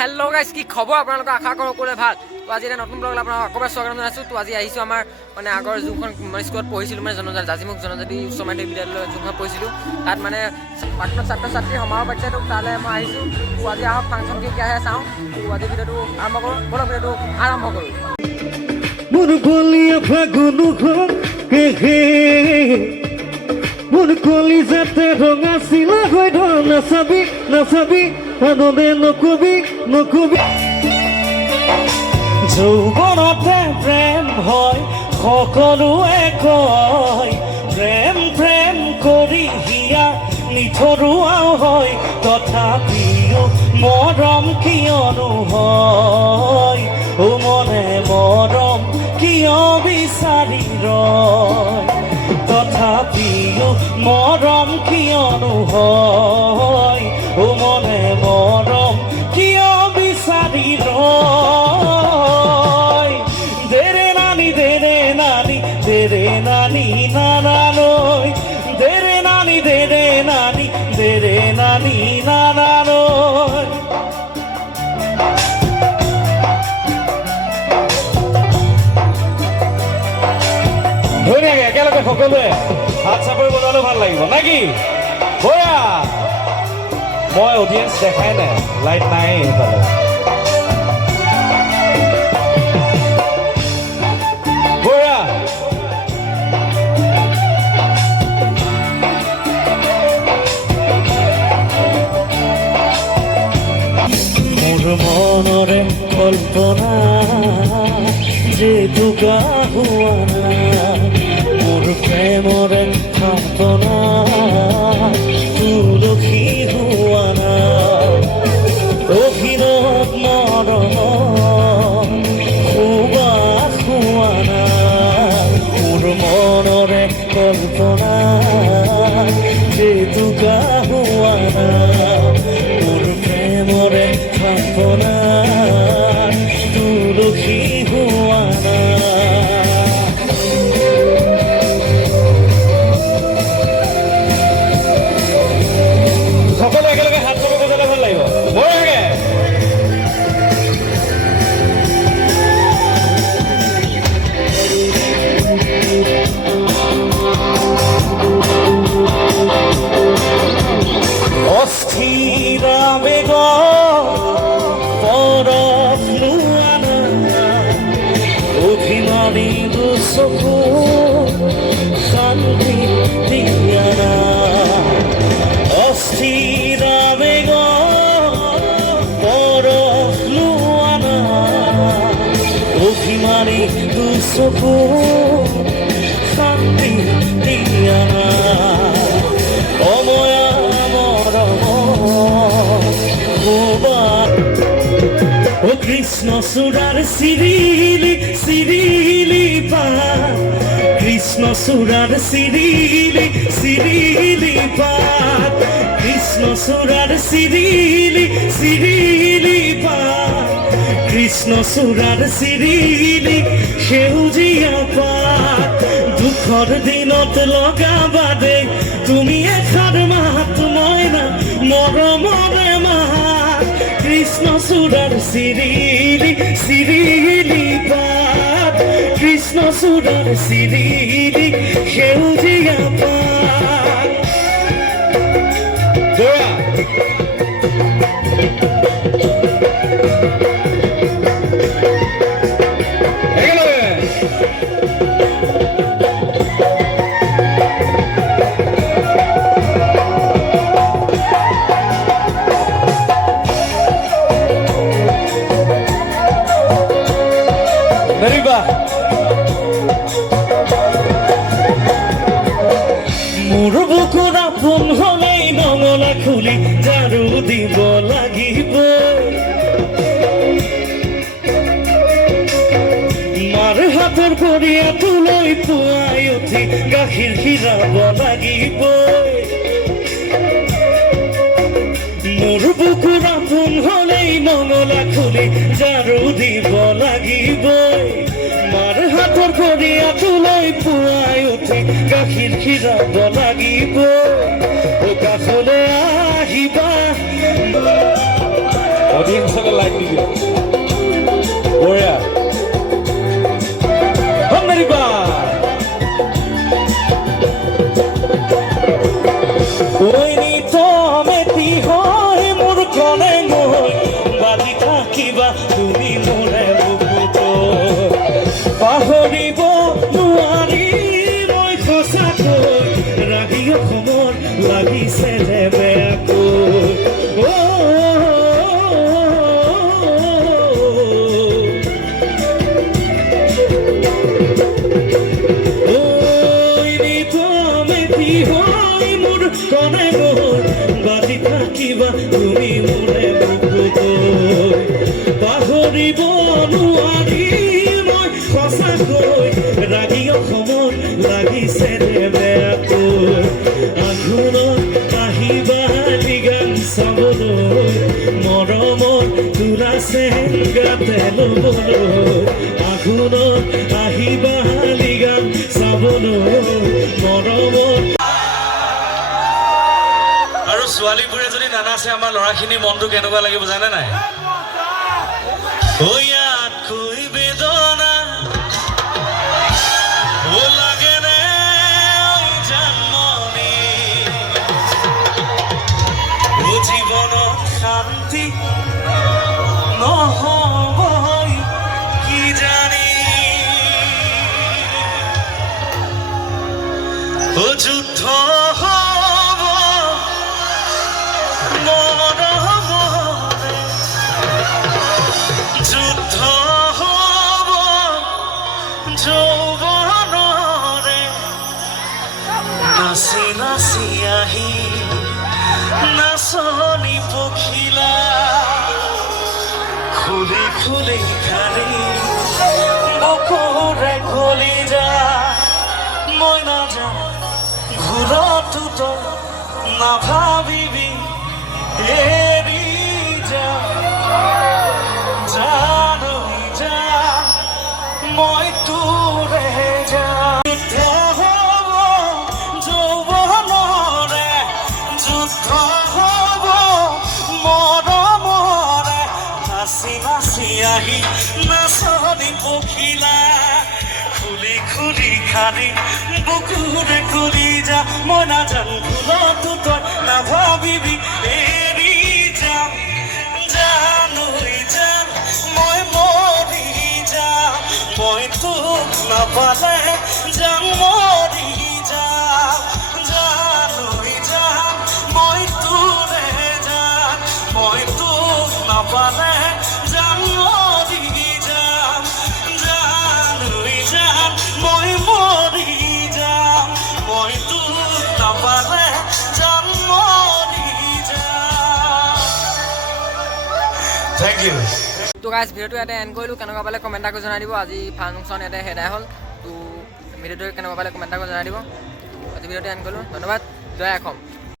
Hello' guys, কি খবৰ আপোনালোকৰ? আশা কৰোঁ সকলোৱে ভাল। তো আজি এটা নতুন ব্লগ আপোনালোকক আকৌ এবাৰ স্বাগতম জনাইছোঁ। তো আজি আহিছোঁ আমাৰ মানে আগৰ যোনখন স্কুলত পঢ়িছিলোঁ, মানে জাজিমুখ জনজাতি উচ্চ মাধ্যমিক বিদ্যালয় যোনখন পঢ়িছিলোঁ, তাত মানে প্ৰাক্তন ছাত্ৰ ছাত্ৰী সমাৰোহ পাতিছে। তো তালৈ মই আহিছোঁ। তো আজি আহক ফাংচন কি আহে চাওঁ। তো আজি ভিডিঅ'টো আৰম্ভ কৰোঁ, বলক ভিডিঅ'টো আৰম্ভ কৰোঁ। মোৰ বলিয়া ফাগুনো ঘৰ মোৰ কলিজাতে ৰঙা চিলা হৈ ধৰ নাচাবি নাচাবি আনন্দে নকবি নকবি যৌৱনতে প্ৰেম হয় সকলোৱে কয় প্ৰেম প্ৰেম কৰি হিয়া নিথৰুৱাও হয় তথাপিও মৰম কিয়নো হয় ও মনে মৰম কিয় বিচাৰি ৰয় তথাপিও মৰম কিয়নো হয় ও মনে মৰম কিয় বিচাৰি ৰয় দেৰে নানি নানানৈ দেৰে নানি নানানৈ ধুনীয়াকে একেলগে সকলোৱে হাত চাপৰি বজালেও ভাল লাগিব নেকি? বয়া মই অডিয়েঞ্চ দেখাই নাই, লাইট নাই এইফালে। বয়া মোৰ মনৰে কল্পনা যে দুগা হোৱা নাই মোৰ প্ৰেমৰে সান্তনা তুলসী হোৱা নাই অভিনৱ মৰম সুবাস হোৱা নাই মোৰ মনৰে কল্পনা যে দুগা হোৱা নাই মোৰ প্ৰেমৰে সান্তনা তুলসী হোৱা নাই সকলো একেলগে হাত চাপৰি বজালে ভাল লাগিব বঢ়িয়াকে অস্থিৰা বেগ পৰশ লোৱানা অভিমানী দুচকু শান্তি দিয়ানা অস্থিৰা বেগ পৰশ লোৱানা অভিমানী দুচকু শান্তি দিয়ানা অময়া মৰম ও কৃষ্ণ চূড়াৰ চিৰিলি চিৰিলি পাত কৃষ্ণ চূড়াৰ চিৰিলি চিৰিলি পাত কৃষ্ণ চূড়াৰ চিৰিলি চিৰিলি পাত কৃষ্ণ চূড়াৰ চিৰিলি সেউজীয়া পাত দুখৰ দিনত লগাবা দে তুমি এষাৰ মাত মইনা মৰমৰে মাত কৃষ্ণ চূড়াৰ চিৰিলি চিৰিলি পাত কৃষ্ণ চূড়াৰ চিৰিলি সেউজীয়া পাত মোৰ বুকুৰ আপোন হলেই নঙলা খুলি ঝাৰু দিব লাগিব মাৰ হাতৰ পৰিয়াটো লৈ পুৱাই উঠি গাখীৰ খীৰাব লাগিব মোৰ বুকুৰ আপোন হলেই নঙলা খুলি ঝাৰু দিব লাগিব মাৰ হাতৰ পৰিয়াটো লৈ পুৱাই উঠি গাখীৰ খীৰাব লাগিব কাষলৈ আহিবা অডিয়েন্সকে লাইক দি দিয়ক বঢ়িয়া মেৰি ঐ নিত মেটি হয় মোৰ কণে গৈ বাজি থাকিবা তুমি মোৰে বুকুত পাহৰিব নোৱাৰি মই সঁচাকৈ ৰাগি অসমত লাগিছে যে বেয়াকৈ কণে মোৰ বাজি থাকিবা তুমি মোৰে বুকুত পাহৰিব নোৱাৰি মই সঁচাকৈ ৰাগি অসমত লাগিছে ৰে বেয়াকৈ আঘোণত আহিবা গান চাবলৈ মৰমত তোলা চেংগাতে ল'বলৈ আঘোণত আহিবা গান চাবলৈ মৰমত আৰু ছোৱালীবোৰে যদি নানাচে আমাৰ ল'ৰাখিনিৰ মনটো কেনেকুৱা লাগিব জানে নাই ঐ ইয়াতকৈ বেদনা ও লাগে নে জন্মনি ও জীৱনত শান্তি নহ'ব কি জানি ও যুদ্ধ যুদ্ধ হ'ব যৌৱনৰে নাচি নাচি আহি নাচনি পখিলা খুলি খুলি খালি বকুৰে খুলি যা মই নাযাওঁ ঘূৰতোত নাভাবিবি এৰি যা জানই যা মই তোৰে যা যুদ্ধ হ'ব যৌৱনৰে যুদ্ধ হ'ব মৰমৰে নাচি নাচি আহি নাচনি পখিলা খুলি খুলি খালি বুকুৰে খুলি যা মই নাজানো ভুলতো তই নাভাবিবি এৰি যাম জানই যাম মই মৰি যাম মই তোক নাপালে যাম মৰি যাম জানই যাম মই তোৰে যাম মই তোক নাপালে যাম মৰি যাম জানই যাম মই মৰি যাম মই তোক নাপালে যাম মৰি যাম থেংক ইউ তো গাইজ ভিডিঅ'টো ইয়াতে এণ্ড কৰিলোঁ কেনেকুৱা পালে কমেণ্ট এটা কৰি জনাই দিব আজি ফাংচন ইয়াতে হেদাই হ'ল তো ভিডিঅ'টো কেনেকুৱা পালে কমেণ্ট এটা কৰি জনাই দিব আজি ভিডিঅ'টো এণ্ড কৰিলোঁ ধন্যবাদ জয় অসম